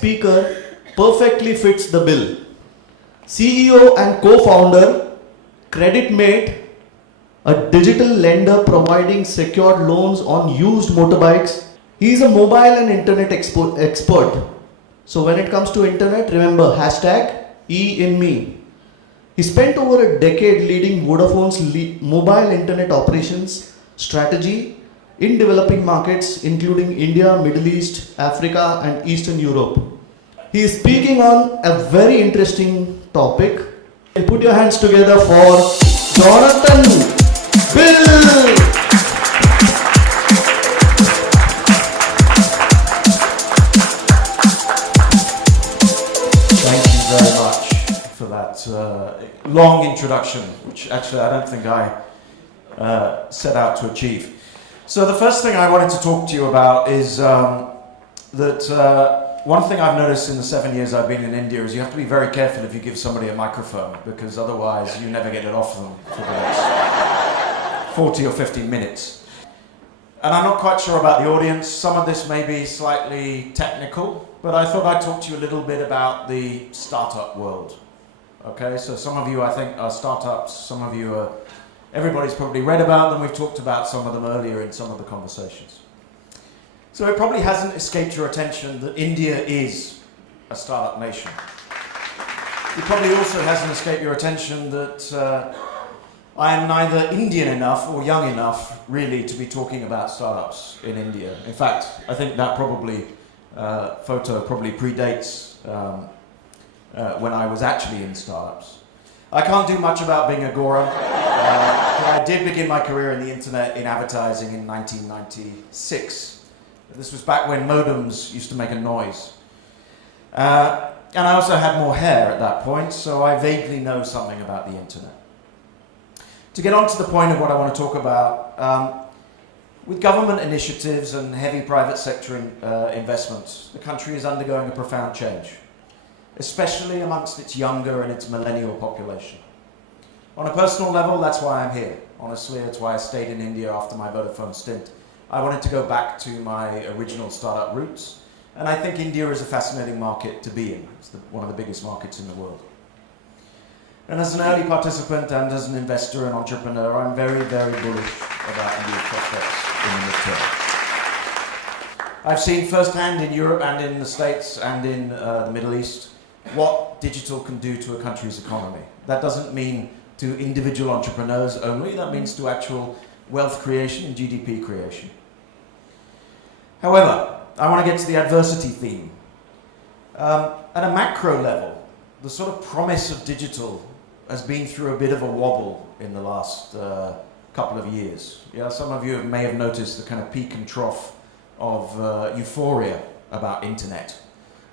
speaker perfectly fits the bill. CEO and co-founder, CreditMate, a digital lender providing secured loans on used motorbikes. He is a mobile and internet expert. So when it comes to internet, remember hashtag E in me. He spent over a decade leading Vodafone's mobile internet operations strategy in developing markets including India, Middle East, Africa and Eastern Europe. He is speaking on a very interesting topic. And put your hands together for Jonathan Bill. Thank you very much for that long introduction, which actually I don't think I set out to achieve. So the first thing I wanted to talk to you about is that one thing I've noticed in the 7 years I've been in India is you have to be very careful if you give somebody a microphone, because otherwise you never get it off them for the next 40 or 50 minutes. And I'm not quite sure about the audience. Some of this may be slightly technical, but I thought I'd talk to you a little bit about the startup world. Okay, so some of you I think are startups, some of you are, everybody's probably read about them, we've talked about some of them earlier in some of the conversations. So it probably hasn't escaped your attention that India is a startup nation. It probably also hasn't escaped your attention that I am neither Indian enough or young enough really to be talking about startups in India. In fact, I think that probably photo probably predates when I was actually in startups. I can't do much about being a Gora, but I did begin my career in the internet in advertising in 1996. This was back when modems used to make a noise. And I also had more hair at that point, so I vaguely know something about the internet. To get on to the point of what I want to talk about, with government initiatives and heavy private sector investments, the country is undergoing a profound change, especially amongst its younger and its millennial population. On a personal level, that's why I'm here. Honestly, that's why I stayed in India after my Vodafone stint. I wanted to go back to my original startup roots, and I think India is a fascinating market to be in. It's one of the biggest markets in the world. And as an early participant and as an investor and entrepreneur, I'm very, very bullish about India's prospects in the midterm. I've seen firsthand in Europe and in the States and in the Middle East what digital can do to a country's economy. That doesn't mean to individual entrepreneurs only, that means to actual wealth creation and GDP creation. However, I want to get to the adversity theme. At a macro level, the sort of promise of digital has been through a bit of a wobble in the last couple of years. Yeah, some of you may have noticed the kind of peak and trough of euphoria about internet.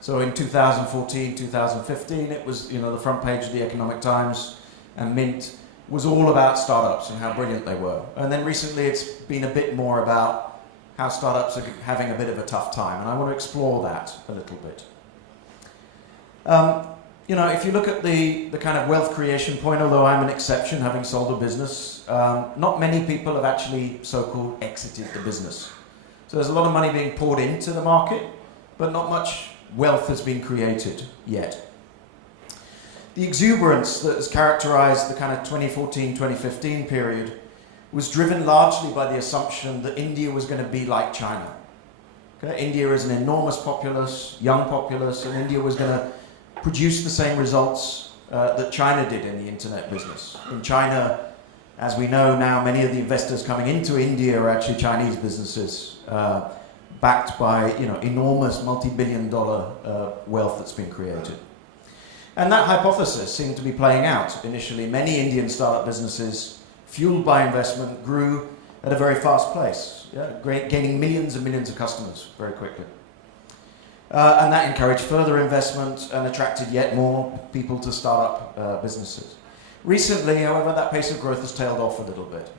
So in 2014, 2015, it was, you know, the front page of the Economic Times and Mint was all about startups and how brilliant they were. And then recently it's been a bit more about how startups are having a bit of a tough time, and I want to explore that a little bit. You know, if you look at the kind of wealth creation point, although I'm an exception, having sold a business, not many people have actually so-called exited the business. So there's a lot of money being poured into the market, but not much wealth has been created yet. The exuberance that has characterized the kind of 2014-2015 period was driven largely by the assumption that India was going to be like China. Okay? India is an enormous populace, young populace, and India was going to produce the same results that China did in the internet business. In China, as we know now, many of the investors coming into India are actually Chinese businesses, backed by, you know, enormous multi-billion-dollar wealth that's been created. And that hypothesis seemed to be playing out initially. Many Indian startup businesses, fueled by investment, grew at a very fast pace, gaining millions and millions of customers very quickly. And that encouraged further investment and attracted yet more people to start up businesses. Recently, however, that pace of growth has tailed off a little bit.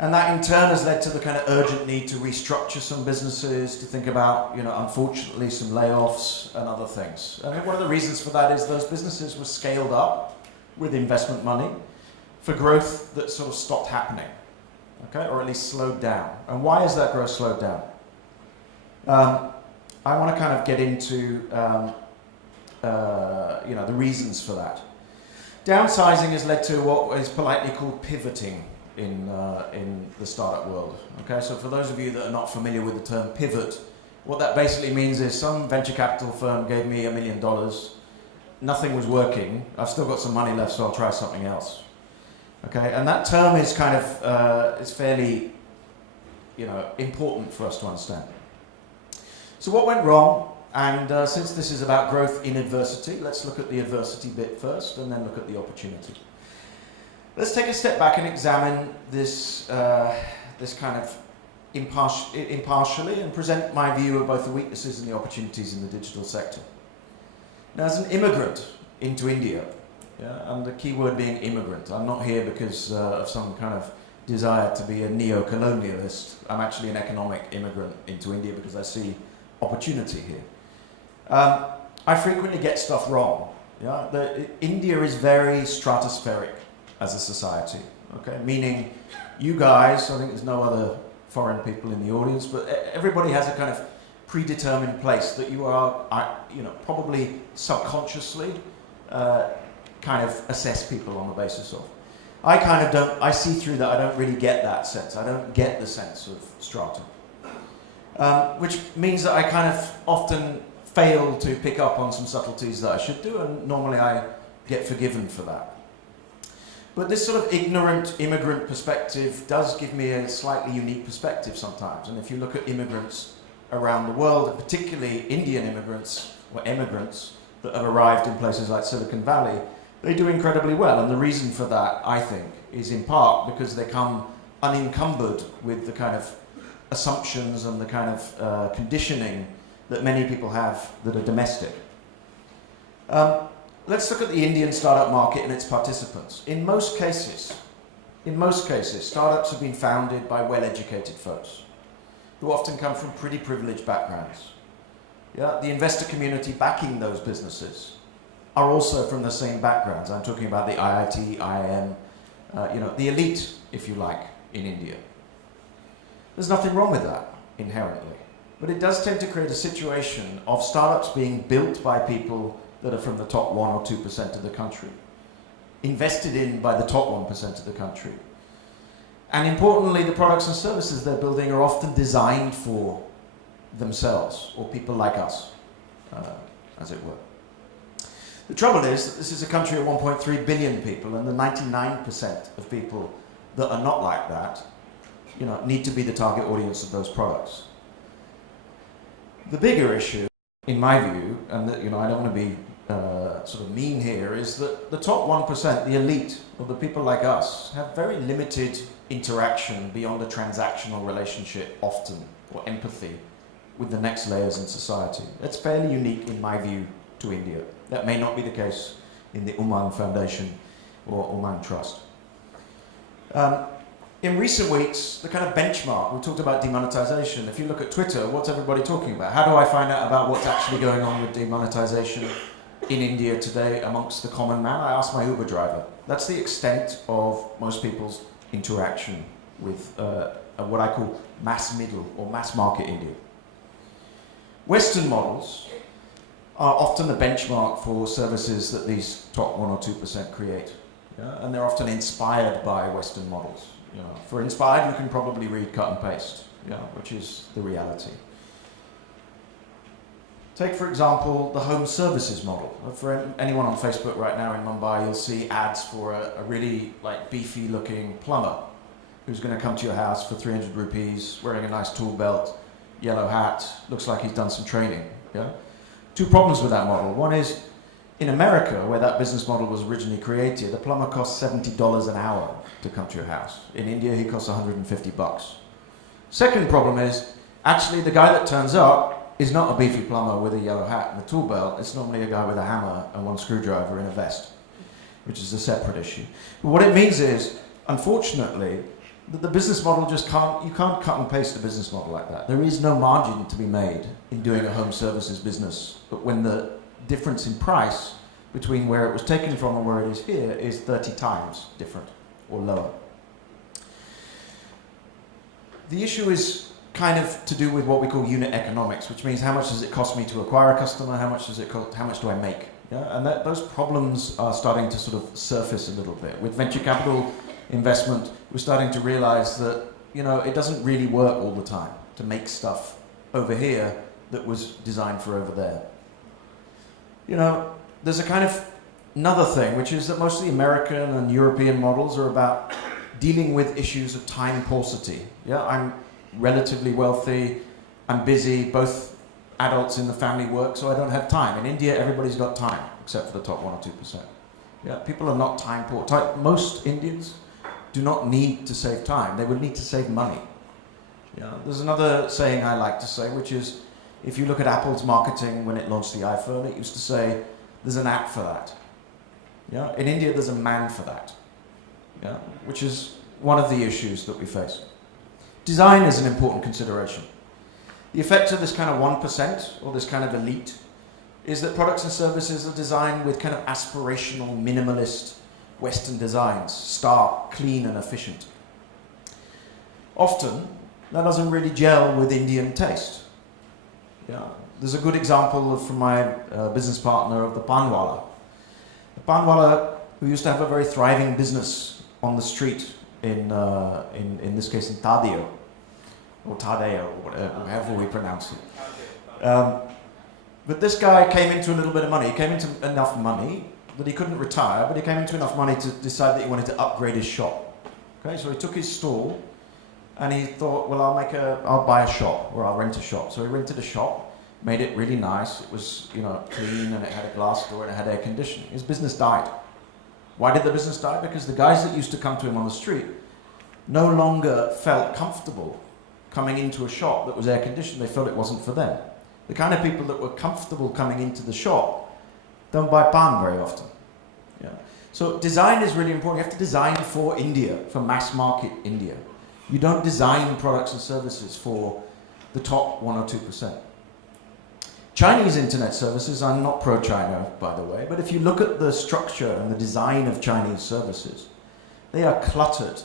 And that in turn has led to the kind of urgent need to restructure some businesses, to think about, you know, unfortunately some layoffs and other things. And one of the reasons for that is those businesses were scaled up with investment money for growth that sort of stopped happening, okay, or at least slowed down. And why has that growth slowed down? I want to kind of get into the reasons for that. Downsizing has led to what is politely called pivoting in the startup world. Okay, so for those of you that are not familiar with the term pivot, what that basically means is some venture capital firm gave me $1 million, nothing was working, I've still got some money left, so I'll try something else. Okay, and that term is kind of is fairly, important for us to understand. So what went wrong? And since this is about growth in adversity, let's look at the adversity bit first, and then look at the opportunity. Let's take a step back and examine this this kind of impartially and present my view of both the weaknesses and the opportunities in the digital sector. Now, as an immigrant into India, and the key word being immigrant, I'm not here because of some kind of desire to be a neo-colonialist. I'm actually an economic immigrant into India because I see opportunity here. I frequently get stuff wrong. India is very stratospheric as a society, okay? Meaning you guys, I think there's no other foreign people in the audience, but everybody has a kind of predetermined place that you are, probably subconsciously kind of assess people on the basis of. I kind of don't, I see through that, I don't really get that sense. I don't get the sense of strata. Which means that I kind of often fail to pick up on some subtleties that I should do, and normally I get forgiven for that. But this sort of ignorant immigrant perspective does give me a slightly unique perspective sometimes. And if you look at immigrants around the world, and particularly Indian immigrants or emigrants that have arrived in places like Silicon Valley, they do incredibly well. And the reason for that, I think, is in part because they come unencumbered with the kind of assumptions and the kind of conditioning that many people have that are domestic. Let's look at the Indian startup market and its participants. In most cases, startups have been founded by well-educated folks who often come from pretty privileged backgrounds. The investor community backing those businesses are also from the same backgrounds. I'm talking about the IIT, IIM, the elite, if you like, in India. There's nothing wrong with that, inherently. But it does tend to create a situation of startups being built by people that are from the top 1 or 2% of the country, invested in by the top 1% of the country. And importantly, the products and services they're building are often designed for themselves, or people like us, as it were. The trouble is that this is a country of 1.3 billion people, and the 99% of people that are not like that, need to be the target audience of those products. The bigger issue, in my view, and that, I don't want to be sort of mean here, is that the top 1%, the elite, or the people like us, have very limited interaction beyond a transactional relationship often, or empathy, with the next layers in society. That's fairly unique, in my view, to India. That may not be the case in the Umang Foundation or Umang Trust. In recent weeks, the kind of benchmark, we talked about demonetization. If you look at Twitter, what's everybody talking about? How do I find out about what's actually going on with demonetization in India today amongst the common man? I ask my Uber driver. That's the extent of most people's interaction with what I call mass middle or mass market India. Western models are often the benchmark for services that these top 1 or 2% create. And they're often inspired by Western models. For inspired, you can probably read cut and paste, which is the reality. Take, for example, the home services model. For anyone on Facebook right now in Mumbai, you'll see ads for a really beefy-looking plumber who's going to come to your house for 300 rupees, wearing a nice tool belt, yellow hat, looks like he's done some training. Two problems with that model. One is, in America, where that business model was originally created, a plumber costs $70 an hour to come to your house. In India, he costs $150. Second problem is, actually, the guy that turns up is not a beefy plumber with a yellow hat and a tool belt. It's normally a guy with a hammer and 1 screwdriver in a vest, which is a separate issue. But what it means is, unfortunately, that the business model you can't cut and paste a business model like that. There is no margin to be made in doing a home services business. But when the difference in price between where it was taken from and where it is here is 30 times different or lower. The issue is kind of to do with what we call unit economics, which means how much does it cost me to acquire a customer, how much do I make? Yeah? And those problems are starting to sort of surface a little bit. With venture capital investment, we're starting to realize that, it doesn't really work all the time to make stuff over here that was designed for over there. There's a kind of another thing, which is that most of the American and European models are about dealing with issues of time paucity. Yeah, I'm relatively wealthy, I'm busy, both adults in the family work, so I don't have time. In India, everybody's got time, except for the top 1 or 2%. Yeah, people are not time poor. Most Indians do not need to save time, they would need to save money. Yeah, there's another saying I like to say, which is, if you look at Apple's marketing when it launched the iPhone, it used to say, there's an app for that. Yeah? In India, there's a man for that. Yeah? Which is one of the issues that we face. Design is an important consideration. The effect of this kind of 1%, or this kind of elite, is that products and services are designed with kind of aspirational, minimalist Western designs, stark, clean, and efficient. Often, that doesn't really gel with Indian taste. Yeah. There's a good example from my business partner of the panwala. The panwala, who used to have a very thriving business on the street in this case in Tadeo, or Tadeo, or whatever, however we pronounce it. But this guy came into a little bit of money. He came into enough money that he couldn't retire, but he came into enough money to decide that he wanted to upgrade his shop. Okay, so he took his stall and he thought, well, I'll buy a shop, or I'll rent a shop. So he rented a shop, made it really nice. It was, clean, and it had a glass door and it had air conditioning. His business died. Why did the business die? Because the guys that used to come to him on the street no longer felt comfortable coming into a shop that was air conditioned. They felt it wasn't for them. The kind of people that were comfortable coming into the shop don't buy pan very often. Yeah. So design is really important. You have to design for India, for mass market India. You don't design products and services for the top 1 or 2%. Chinese internet services, I'm not pro-China, by the way, but if you look at the structure and the design of Chinese services, they are cluttered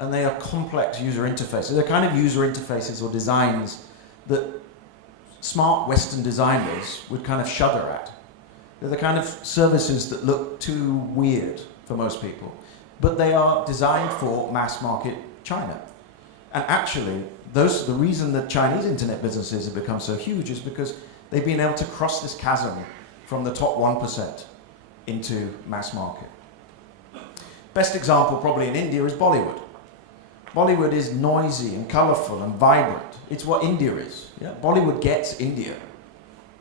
and they are complex user interfaces. They're kind of user interfaces or designs that smart Western designers would kind of shudder at. They're the kind of services that look too weird for most people, but they are designed for mass market China. And actually, the reason that Chinese internet businesses have become so huge is because they've been able to cross this chasm from the top 1% into mass market. Best example probably in India is Bollywood. Bollywood is noisy and colourful and vibrant. It's what India is. Yeah? Bollywood gets India.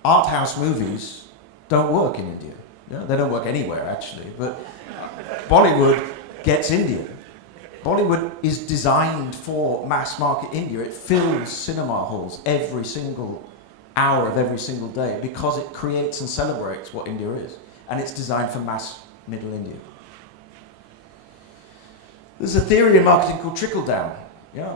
Art house movies don't work in India. Yeah? They don't work anywhere actually, but Bollywood gets India. Bollywood is designed for mass market India. It fills cinema halls every single hour of every single day because it creates and celebrates what India is. And it's designed for mass middle India. There's a theory in marketing called trickle-down,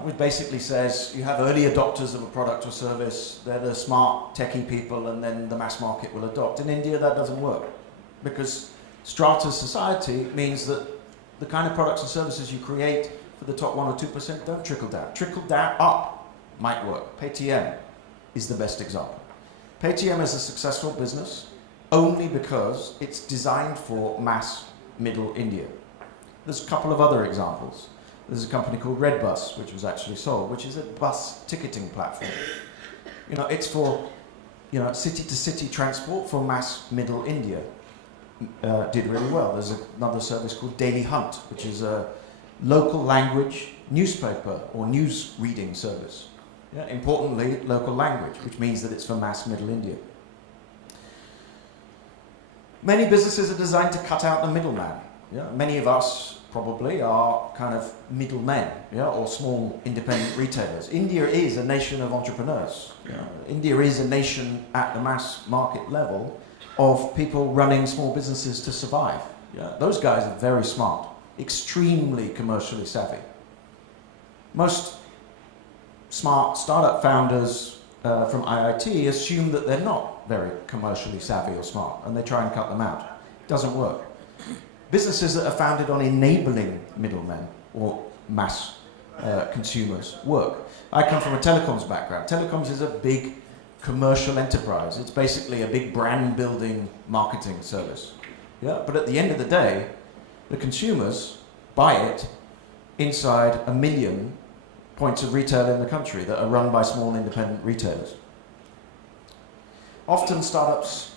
which basically says you have early adopters of a product or service, they're the smart, techie people, and then the mass market will adopt. In India, that doesn't work, because strata society means that the kind of products and services you create for the top 1 or 2% don't trickle down. Trickle down up might work. Paytm is the best example. Paytm is a successful business only because it's designed for mass middle India. There's a couple of other examples. There's a company called Redbus, which was actually sold, which is a bus ticketing platform. It's for city-to-city transport for mass middle India. Did really well. There's another service called Daily Hunt, which is a local language newspaper or news reading service. Yeah, importantly, local language, which means that it's for mass middle India. Many businesses are designed to cut out the middleman. Yeah? Many of us probably are kind of middlemen, or small independent retailers. India is a nation of entrepreneurs. India is a nation at the mass market level of people running small businesses to survive. Those guys are very smart, extremely commercially savvy. Most smart startup founders from IIT assume that they're not very commercially savvy or smart, and they try and cut them out. It doesn't work. Businesses that are founded on enabling middlemen or mass consumers work. I come from a telecoms background. Telecoms is a big commercial enterprise. It's basically a big brand building marketing service. Yeah? But at the end of the day, the consumers buy it inside 1 million points of retail in the country that are run by small independent retailers. Often startups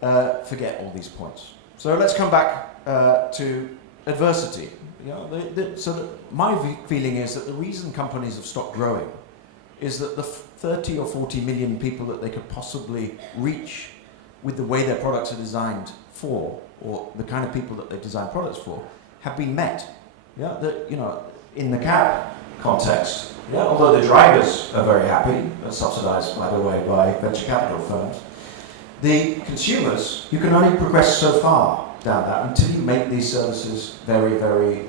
forget all these points. So let's come back to adversity. You know, my feeling is that the reason companies have stopped growing is that the 30 or 40 million people that they could possibly reach with the way their products are designed for, or the kind of people that they design products for, have been met. Yeah, you know, in the cab context, yeah, although the drivers are very happy, subsidized, by the way, by venture capital firms, the consumers, you can only progress so far down that until you make these services very, very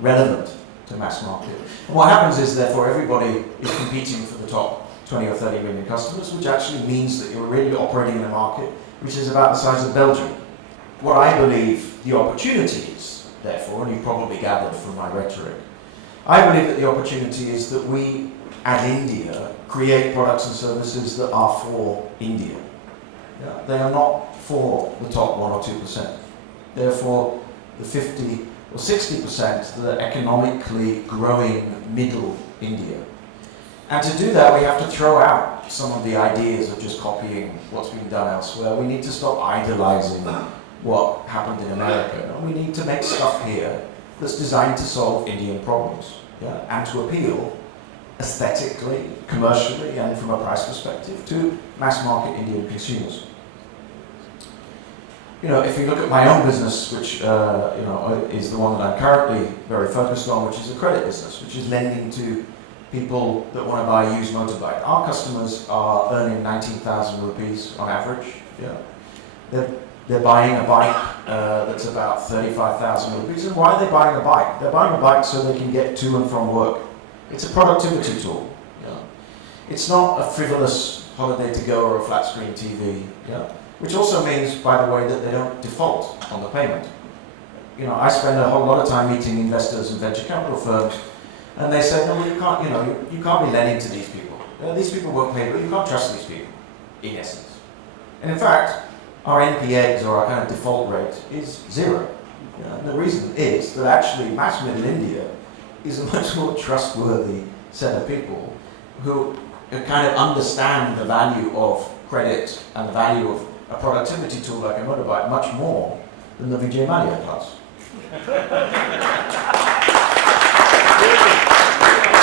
relevant to mass market. And what happens is, therefore, everybody is competing for the top 20 or 30 million customers, which actually means that you're really operating in a market which is about the size of Belgium. What I believe the opportunity is, therefore, and you've probably gathered from my rhetoric, I believe that the opportunity is that we, as India, create products and services that are for India. Yeah? They are not for the top 1 or 2%. They're for the 50 or 60% that are economically growing middle India. And to do that, we have to throw out some of the ideas of just copying what's being done elsewhere. We need to stop idolizing what happened in America. And we need to make stuff here that's designed to solve Indian problems, yeah? And to appeal aesthetically, commercially, and from a price perspective to mass market Indian consumers. You know, if you look at my own business, which you know, is the one that I'm currently very focused on, which is a credit business, which is lending to people that want to buy a used motorbike. Our customers are earning 19,000 rupees on average. Yeah, they're buying a bike that's about 35,000 rupees. And why are they buying a bike? They're buying a bike so they can get to and from work. It's a productivity tool. Yeah, it's not a frivolous holiday to go or a flat screen TV. Yeah. Which also means, by the way, that they don't default on the payment. You know, I spend a whole lot of time meeting investors and venture capital firms, and they say, no, well, you can't, you know, you can't be lending to these people. These people won't pay, but you can't trust these people, in essence. And in fact, our NPAs, or our kind of default rate, is 0. You know, and the reason is that actually mass middle India is a much more trustworthy set of people who kind of understand the value of credit and the value of a productivity tool like a motorbike much more than the Vijay Mallya class.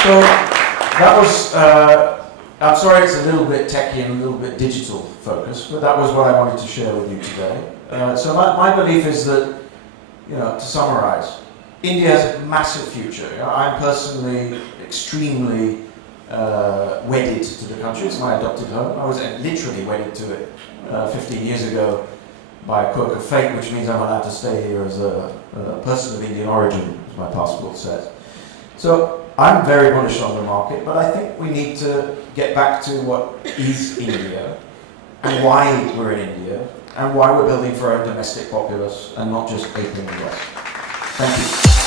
So that was, I'm sorry it's a little bit techy and a little bit digital focused, but that was what I wanted to share with you today. So my belief is that, you know, to summarize, India has a massive future. You know, I'm personally extremely wedded to the country. It's my adopted home. I was literally wedded to it 15 years ago by a quirk of fate, which means I'm allowed to stay here as a person of Indian origin, as my passport says. So I'm very bullish on the market, but I think we need to get back to what is India, and why we're in India, and why we're building for our domestic populace, and not just aping the West. Thank you.